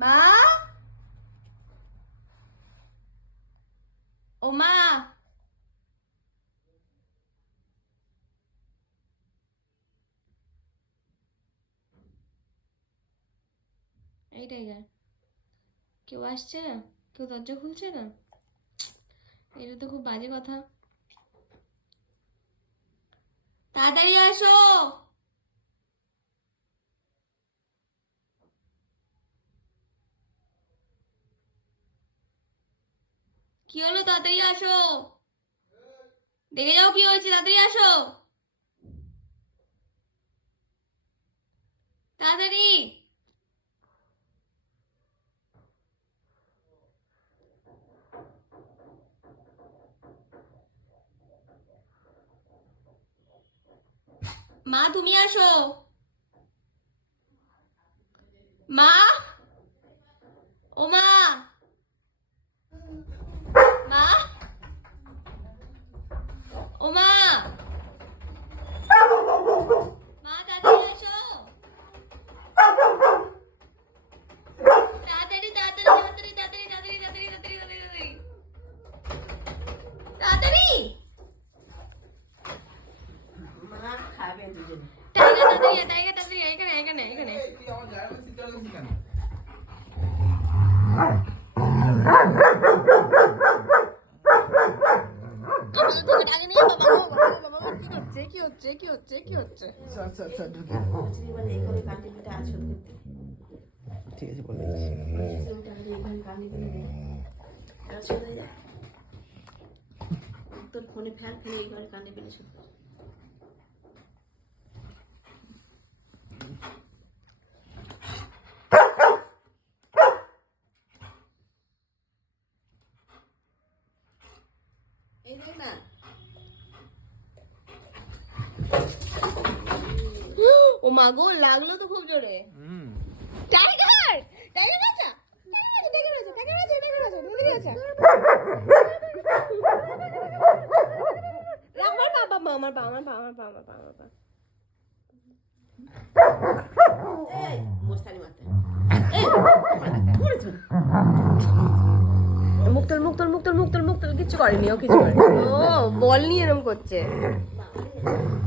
মা, ও মা, এই টাইগার, কেউ আসছে না? কেউ দরজা খুলছে না? এটা তো খুব বাজে কথা। তাড়াতাড়ি আসো। কি হলো? তাড়াতাড়ি আসো, দেখে যাও কি হয়েছে। তাড়াতাড়ি আসো, তাড়াতাড়ি। মা তুমি আসো। মা, ও মা, মা, ও মা, মা তাড়াতাড়ি আসো, তাড়াতাড়ি তাড়াতাড়ি তাড়াতাড়ি তাড়াতাড়ি তাড়াতাড়ি তাড়াতাড়ি তাড়াতাড়ি তাড়াতাড়ি তাড়াতাড়ি। মা খাবে দুজনে। টাইগার তাড়াতাড়ি, টাইগার তাড়াতাড়ি, এখানে এখানে এখানে। তুই আমার গায়ের মধ্যে চিৎকার করছিস কেন? কি হচ্ছে কি হচ্ছে কি হচ্ছে? আচ্ছা আচ্ছা ঢুকে। বলে এইভাবে কান্দি পিঠে আছর করতে। ঠিক আছে বলে এইভাবে কান্দি পিঠে আছর হয়ে যায়। তোর ফোনে ফেল ফেলে এইভাবে কান্দি পিঠে শুধু। এই দেখ না। ও মা গো, লাগলো তো খুব জোরে। টাইগার, টাইগার বাচ্চা, টাইগার বাচ্চা, টাইগার বাচ্চা, টাইগার বাচ্চা, টাইগার বাচ্চা, আমার বাবা, আমার বাবা, আমার বাবা, আমার বাবা, আমার বাবা, আমার বাবা। এই মোস্তানি মারতে। এই করেছ না। মুক্তল মুক্তল মুক্তল মুক্তল মুক্তল কিছু করেনি, ও কিছু করেনি। ও বল নিয়ে এরকম করছে। বাবারে